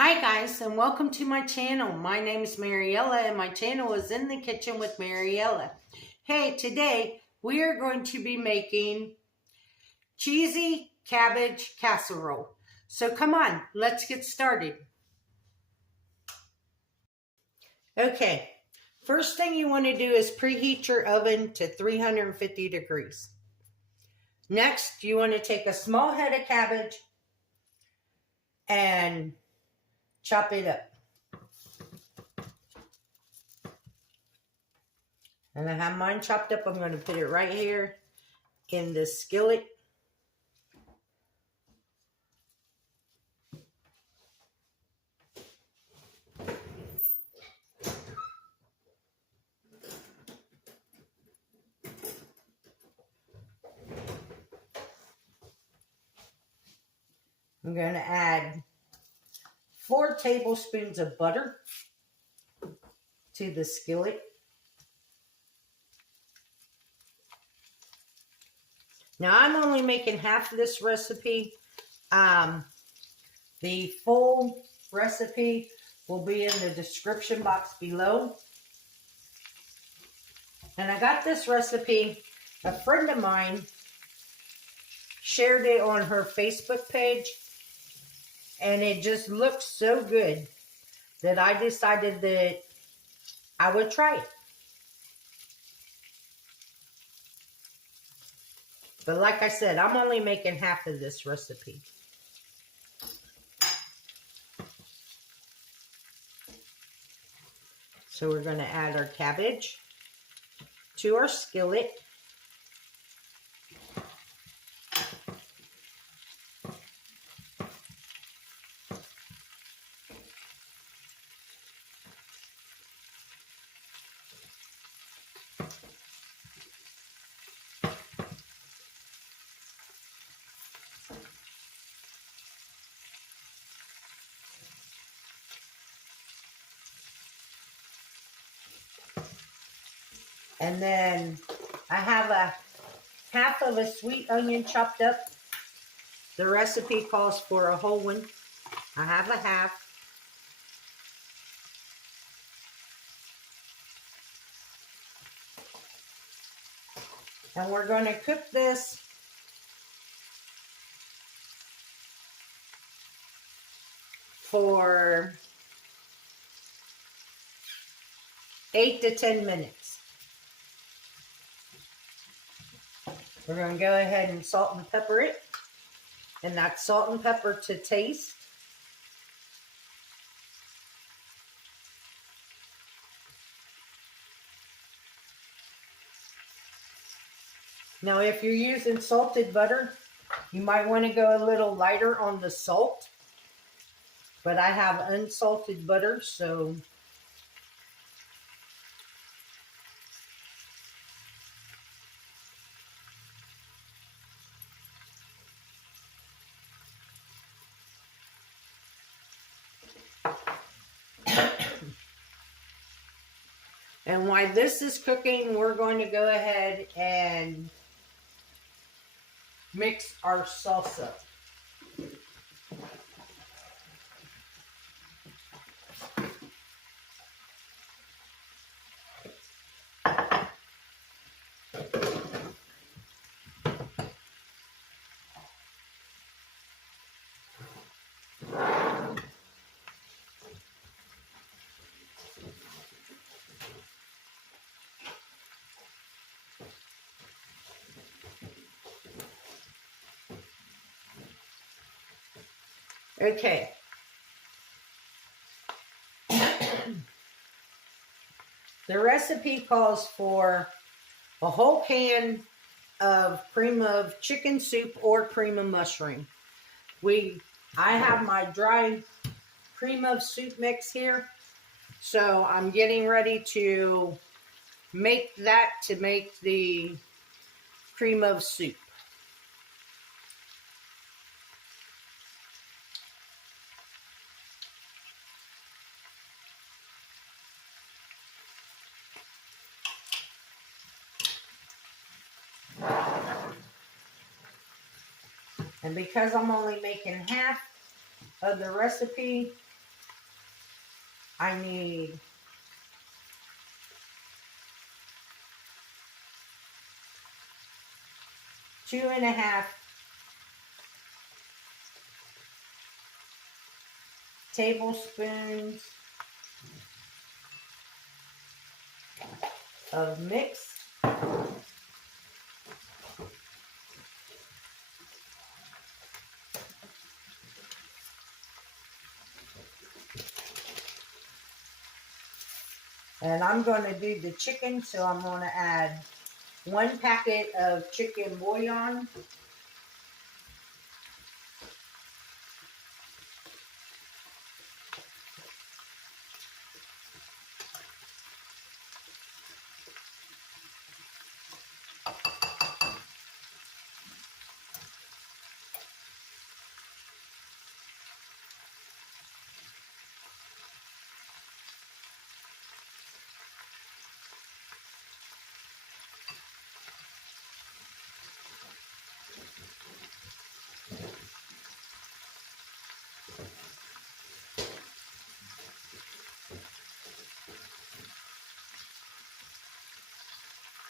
Hi guys, and welcome to my channel. My name is Mariella and my channel is In the Kitchen with Mariella. Hey, today we are going to be making cheesy cabbage casserole. So come on, let's get started. Okay, first thing you want to do is preheat your oven to 350 degrees. Next, you want to take a small head of cabbage and chop it up. And I have mine chopped up. I'm going to put it right here in the skillet. I'm going to add 4 tablespoons of butter to the skillet. Now I'm only making half of this recipe. The full recipe will be in the description box below. And I got this recipe, a friend of mine shared it on her Facebook page, and it just looks so good that I decided that I would try it. But like I said, I'm only making half of this recipe. So we're going to add our cabbage to our skillet. And then I have a half of a sweet onion chopped up. The recipe calls for a whole one. I have a half. And we're going to cook this for 8 to 10 minutes. We're going to go ahead and salt and pepper it. And that's salt and pepper to taste. Now, if you're using salted butter, you might want to go a little lighter on the salt. But I have unsalted butter, so and while this is cooking, we're going to go ahead and mix our salsa. Okay. The recipe calls for a whole can of cream of chicken soup or cream of mushroom. I have my dry cream of soup mix here, so I'm getting ready to make that to make the cream of soup. And because I'm only making half of the recipe, I need 2.5 tablespoons of mix. And I'm going to do the chicken, so I'm going to add 1 packet of chicken bouillon.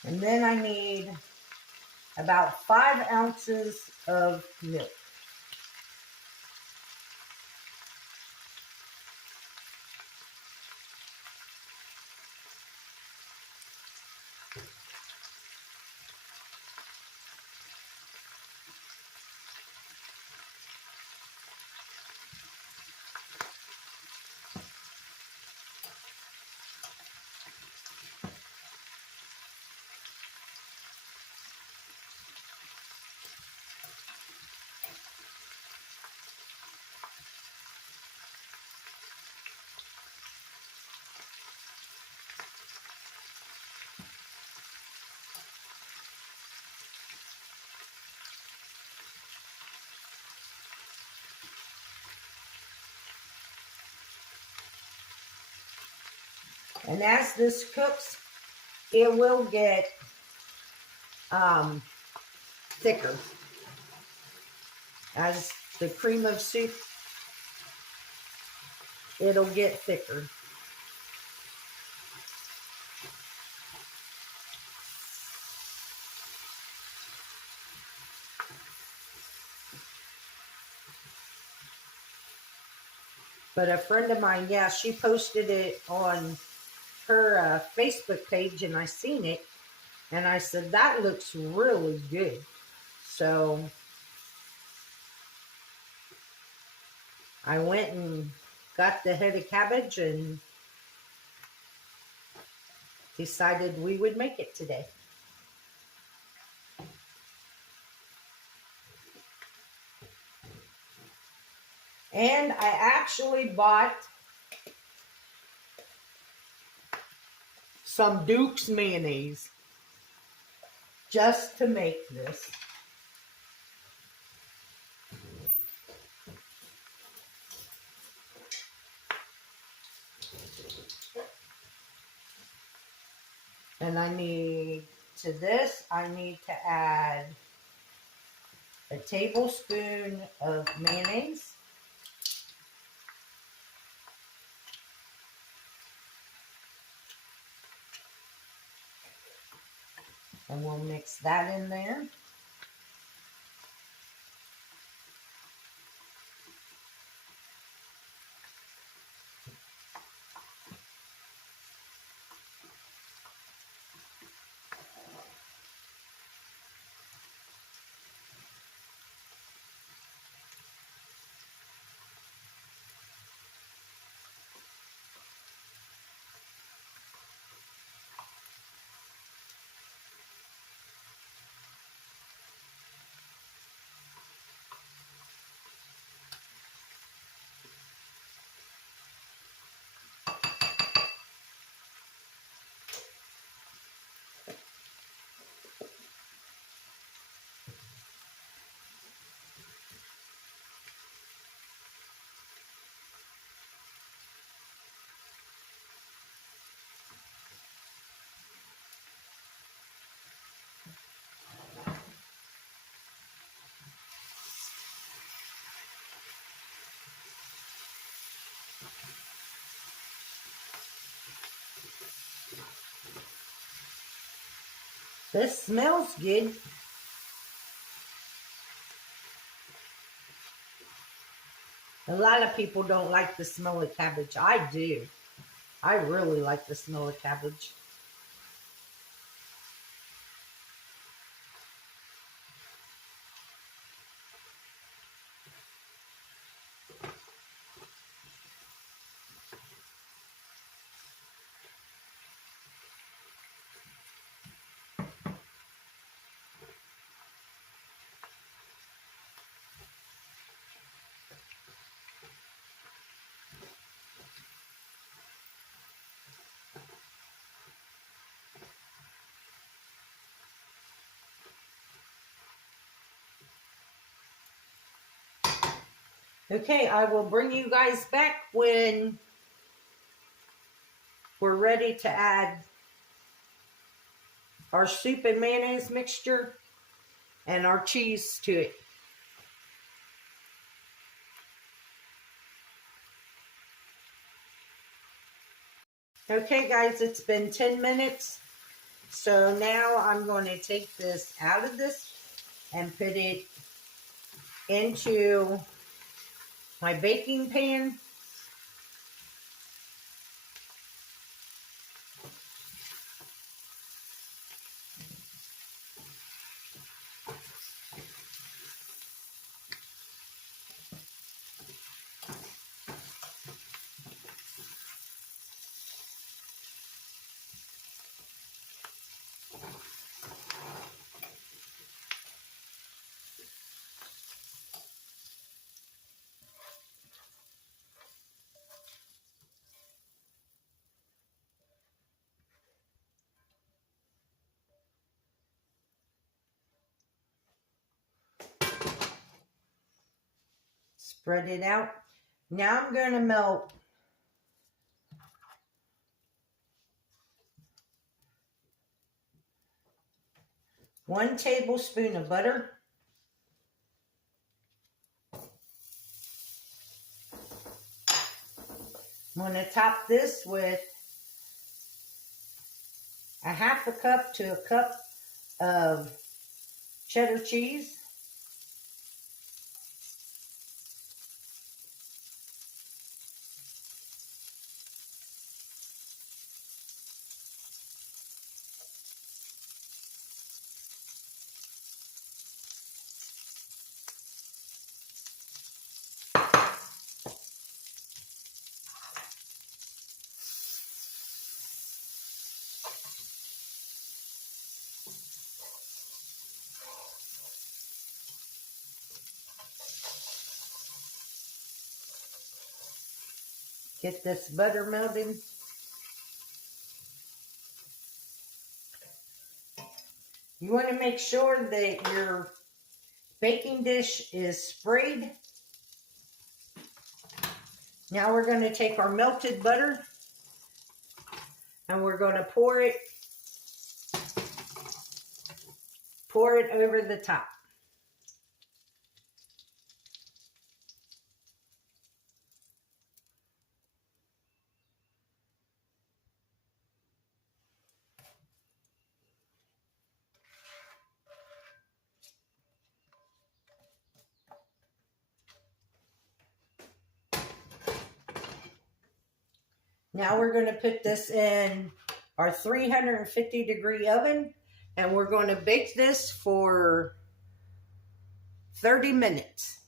And then I need about 5 ounces of milk. And as this cooks, it will get thicker. As the cream of soup, it'll get thicker. But a friend of mine, yeah, she posted it on her Facebook page, and I seen it, and I said, that looks really good. So I went and got the head of cabbage and decided we would make it today. And I actually bought some Duke's mayonnaise just to make this. And I need to add a tablespoon of mayonnaise. And we'll mix that in there. This smells good. A lot of people don't like the smell of cabbage. I do. I really like the smell of cabbage. Okay, I will bring you guys back when we're ready to add our soup and mayonnaise mixture and our cheese to it. Okay guys, it's been 10 minutes. So now I'm going to take this out of this and put it into my baking pan. Spread it out. Now I'm going to melt 1 tablespoon of butter. I'm going to top this with 1/2 cup to 1 cup of cheddar cheese. Get this butter melted. You want to make sure that your baking dish is sprayed. Now we're going to take our melted butter and we're going to pour it over the top. Now we're going to put this in our 350-degree oven and we're going to bake this for 30 minutes.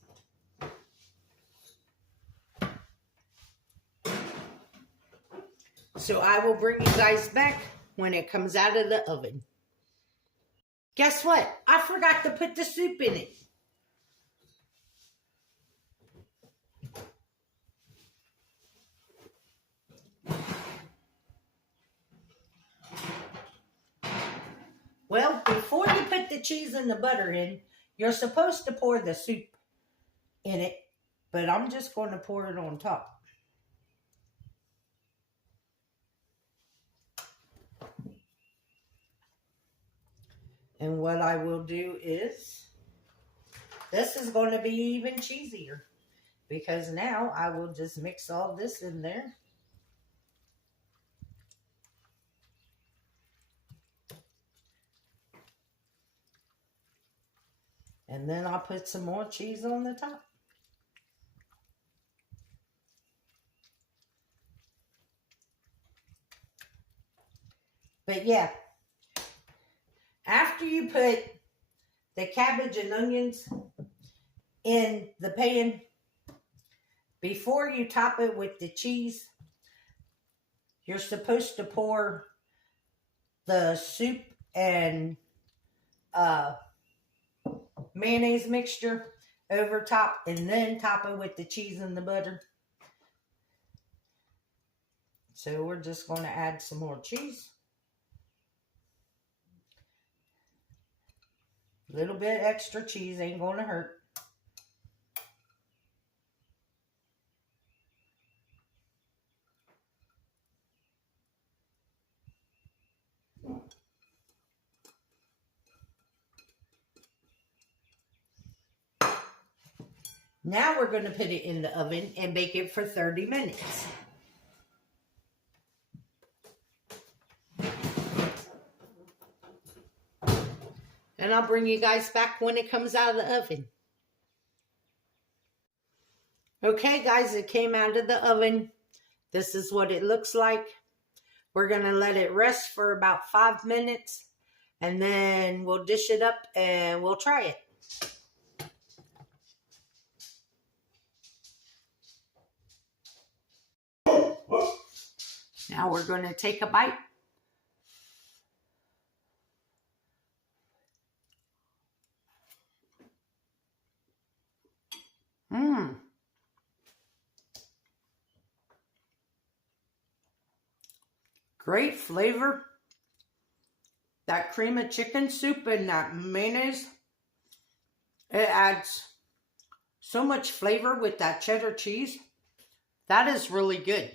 So I will bring you guys back when it comes out of the oven. Guess what? I forgot to put the soup in it. Well, before you put the cheese and the butter in, you're supposed to pour the soup in it, but I'm just going to pour it on top. And what I will do is, this is going to be even cheesier because now I will just mix all this in there. And then I'll put some more cheese on the top. But yeah, after you put the cabbage and onions in the pan, before you top it with the cheese, you're supposed to pour the soup and mayonnaise mixture over top, and then top it with the cheese and the butter. So we're just going to add some more cheese. A little bit extra cheese ain't going to hurt. Now we're going to put it in the oven and bake it for 30 minutes. And I'll bring you guys back when it comes out of the oven. Okay, guys, it came out of the oven. This is what it looks like. We're going to let it rest for about 5 minutes. And then we'll dish it up and we'll try it. Now we're going to take a bite. Great flavor. That cream of chicken soup and that mayonnaise, it adds so much flavor with that cheddar cheese. That is really good.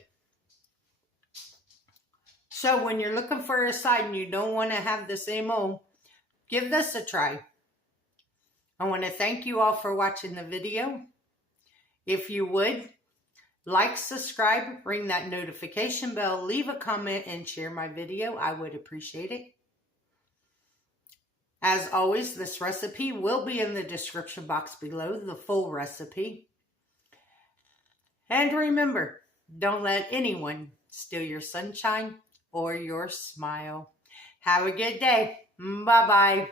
So when you're looking for a side and you don't want to have the same old, give this a try. I want to thank you all for watching the video. If you would, like, subscribe, ring that notification bell, leave a comment, and share my video. I would appreciate it. As always, this recipe will be in the description box below, the full recipe. And remember, don't let anyone steal your sunshine or your smile. Have a good day. Bye-bye.